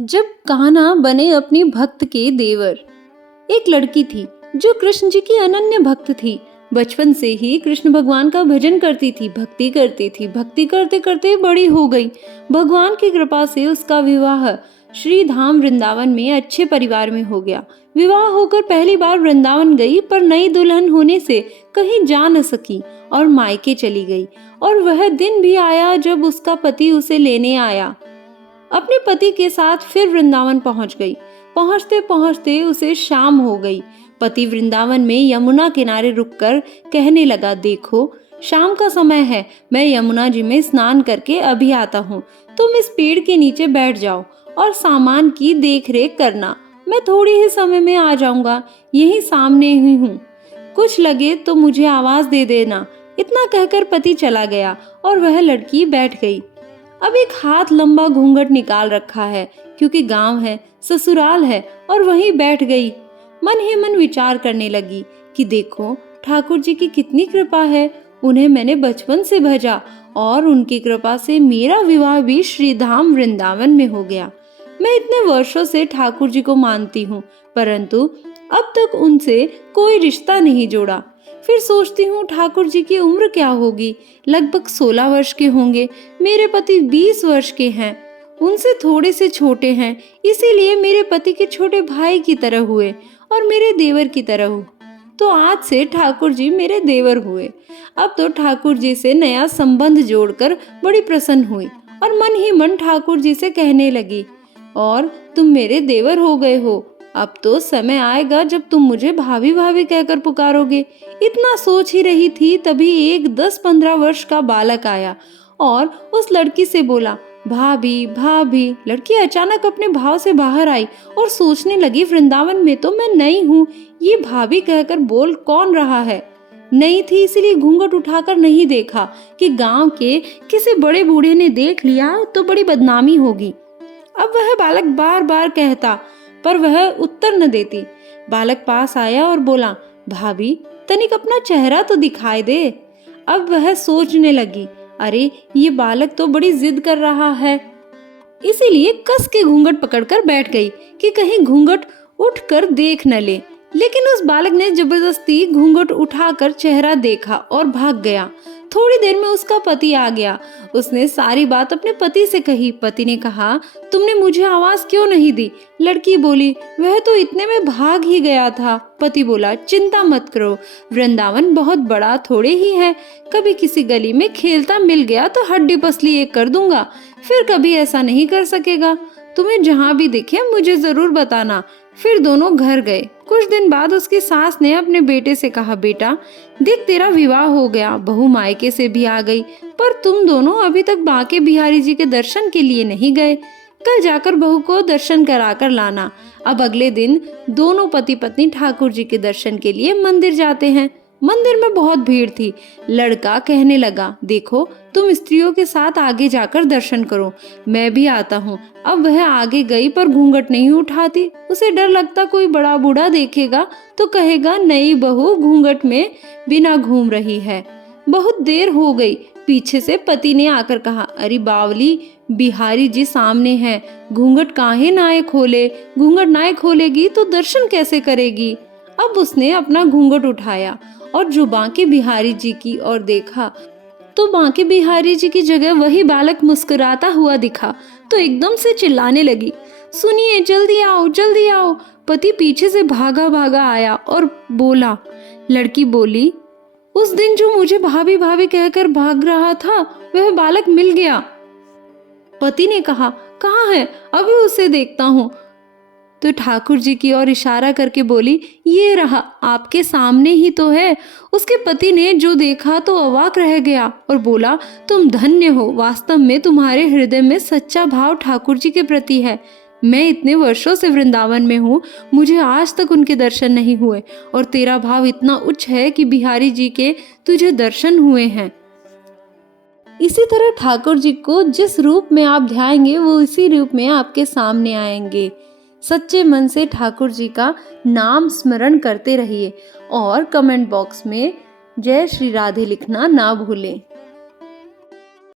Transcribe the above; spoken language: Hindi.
जब कान्हा बने अपने भक्त के देवर। एक लड़की थी जो कृष्ण जी की अनन्य भक्त थी। बचपन से ही कृष्ण भगवान का भजन करती थी, भक्ति करती थी। भक्ति करते करते बड़ी हो गई। भगवान की कृपा से उसका विवाह श्री धाम वृंदावन में अच्छे परिवार में हो गया। विवाह होकर पहली बार वृंदावन गई, पर नई दुल्हन होने से कहीं जा न सकी और मायके चली गई। और वह दिन भी आया जब उसका पति उसे लेने आया। अपने पति के साथ फिर वृंदावन पहुंच गई। पहुंचते पहुंचते उसे शाम हो गई। पति वृंदावन में यमुना किनारे रुककर कहने लगा, देखो शाम का समय है, मैं यमुना जी में स्नान करके अभी आता हूँ। तुम इस पेड़ के नीचे बैठ जाओ और सामान की देख रेख करना। मैं थोड़ी ही समय में आ जाऊंगा, यही सामने ही हूँ। कुछ लगे तो मुझे आवाज दे देना। इतना कहकर पति चला गया और वह लड़की बैठ गई। अब एक हाथ लंबा घूंघट निकाल रखा है, क्योंकि गांव है, ससुराल है, और वहीं बैठ गई। मन ही मन विचार करने लगी कि देखो ठाकुर जी की कितनी कृपा है। उन्हें मैंने बचपन से भजा और उनकी कृपा से मेरा विवाह भी श्रीधाम वृंदावन में हो गया। मैं इतने वर्षों से ठाकुर जी को मानती हूँ, परंतु अब तक उनसे कोई रिश्ता नहीं जोड़ा। फिर सोचती हूँ ठाकुर जी की उम्र क्या होगी, लगभग 16 वर्ष के होंगे। मेरे पति 20 वर्ष के हैं, उनसे थोड़े से छोटे हैं, इसीलिए मेरे पति के छोटे भाई की तरह हुए और मेरे देवर की तरह हुए। तो आज से ठाकुर जी मेरे देवर हुए। अब तो ठाकुर जी से नया संबंध जोड़कर बड़ी प्रसन्न हुई और मन ही मन ठाकुर जी से कहने लगी, और तुम मेरे देवर हो गए हो। अब तो समय आएगा जब तुम मुझे भाभी भाभी कहकर पुकारोगे। इतना सोच ही रही थी, तभी एक 10-15 वर्ष का बालक आया और उस लड़की से बोला, भाभी भाभी। लड़की अचानक अपने भाव से बाहर आई और सोचने लगी, वृंदावन में तो मैं नई हूँ, ये भाभी कहकर बोल कौन रहा है। नई थी इसलिए घूंघट उठाकर नहीं देखा कि गांव के किसी बड़े बूढ़े ने देख लिया तो बड़ी बदनामी होगी। अब वह बालक बार बार कहता, पर वह उत्तर न देती। बालक पास आया और बोला, भाभी तनिक अपना चेहरा तो दिखाई दे। अब वह सोचने लगी, अरे ये बालक तो बड़ी जिद कर रहा है, इसीलिए कस के घूंघट पकड़कर बैठ गई कि कहीं घूंघट उठकर देख न ले। लेकिन उस बालक ने जबरदस्ती घूंघट उठाकर चेहरा देखा और भाग गया। थोड़ी देर में उसका पति आ गया। उसने सारी बात अपने पति से कही। पति ने कहा, तुमने मुझे आवाज क्यों नहीं दी? लड़की बोली, वह तो इतने में भाग ही गया था। पति बोला, चिंता मत करो, वृंदावन बहुत बड़ा थोड़े ही है। कभी किसी गली में खेलता मिल गया तो हड्डी पसली एक कर दूंगा, फिर कभी ऐसा नहीं कर सकेगा। तुम्हें जहाँ भी दिखे मुझे जरूर बताना। फिर दोनों घर गए। कुछ दिन बाद उसकी सास ने अपने बेटे से कहा, बेटा देख तेरा विवाह हो गया, बहू मायके से भी आ गई, पर तुम दोनों अभी तक बांके बिहारी जी के दर्शन के लिए नहीं गए। कल जाकर बहू को दर्शन कराकर लाना। अब अगले दिन दोनों पति पत्नी ठाकुर जी के दर्शन के लिए मंदिर जाते हैं। मंदिर में बहुत भीड़ थी। लड़का कहने लगा, देखो तुम स्त्रियों के साथ आगे जाकर दर्शन करो, मैं भी आता हूँ। अब वह आगे गई पर घूंघट नहीं उठाती। उसे डर लगता कोई बड़ा बूढ़ा देखेगा तो कहेगा, नई बहू घूंघट में बिना घूम रही है। बहुत देर हो गई। पीछे से पति ने आकर कहा, अरे बावली, बिहारी जी सामने है, घूंघट काहे नाए खोले? घूंघट नाए खोलेगी तो दर्शन कैसे करेगी? अब उसने अपना घूंघट उठाया और जो बांके बिहारी जी की ओर देखा तो बांके बिहारी जी की जगह वही बालक मुस्कुराता हुआ दिखा। तो एकदम से चिल्लाने लगी, सुनिए जल्दी आओ जल्दी आओ। पति पीछे से भागा भागा आया और बोला। लड़की बोली, उस दिन जो मुझे भाभी भाभी कहकर भाग रहा था वह बालक मिल गया। पति ने कहा, कहाँ है? अभी उसे देखता हूँ। तो ठाकुर जी की ओर इशारा करके बोली, ये रहा, आपके सामने ही तो है। उसके पति ने जो देखा तो अवाक रह गया और बोला, तुम धन्य हो, वास्तव में तुम्हारे हृदय में सच्चा भाव ठाकुर जी के प्रति है। मैं इतने वर्षों से वृंदावन में हूँ, मुझे आज तक उनके दर्शन नहीं हुए, और तेरा भाव इतना उच्च है कि बिहारी जी के तुझे दर्शन हुए हैं। इसी तरह ठाकुर जी को जिस रूप में आप ध्याएंगे वो इसी रूप में आपके सामने आएंगे। सच्चे मन से ठाकुर जी का नाम स्मरण करते रहिए और कमेंट बॉक्स में जय श्री राधे लिखना ना भूलें।